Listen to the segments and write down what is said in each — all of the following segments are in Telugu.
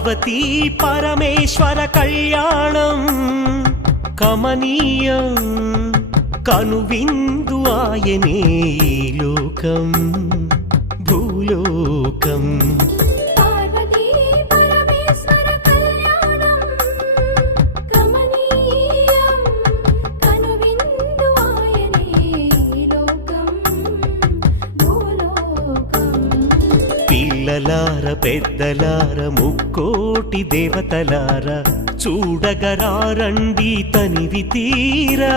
పార్వతీ పరమేశ్వర కళ్యాణం కమనీయం కనువిందు ఆయనే ఈ లోకం భూలోకం. పార్వతీ పరమేశ్వర కళ్యాణం కమనీయం కనువిందు ఆయనే ఈ లోకం భూలోకం. పిల్లలార పెద్దలార ముక్కోటి దేవతలార చూడగరారండి తనివి తీరా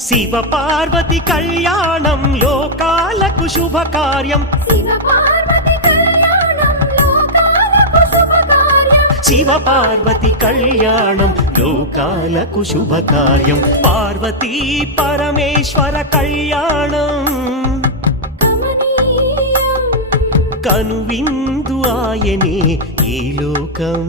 శివ పార్వతి కళ్యాణం లోకాలకు శుభకార్యం. శివ పార్వతి కళ్యాణం లోకాలకు శుభకార్యం. శివ పార్వతి కళ్యాణం లోకాలకు శుభకార్యం. పార్వతీ పరమేశ్వర కళ్యాణం కమనీయం కనువిందు ఆయనే ఈ లోకం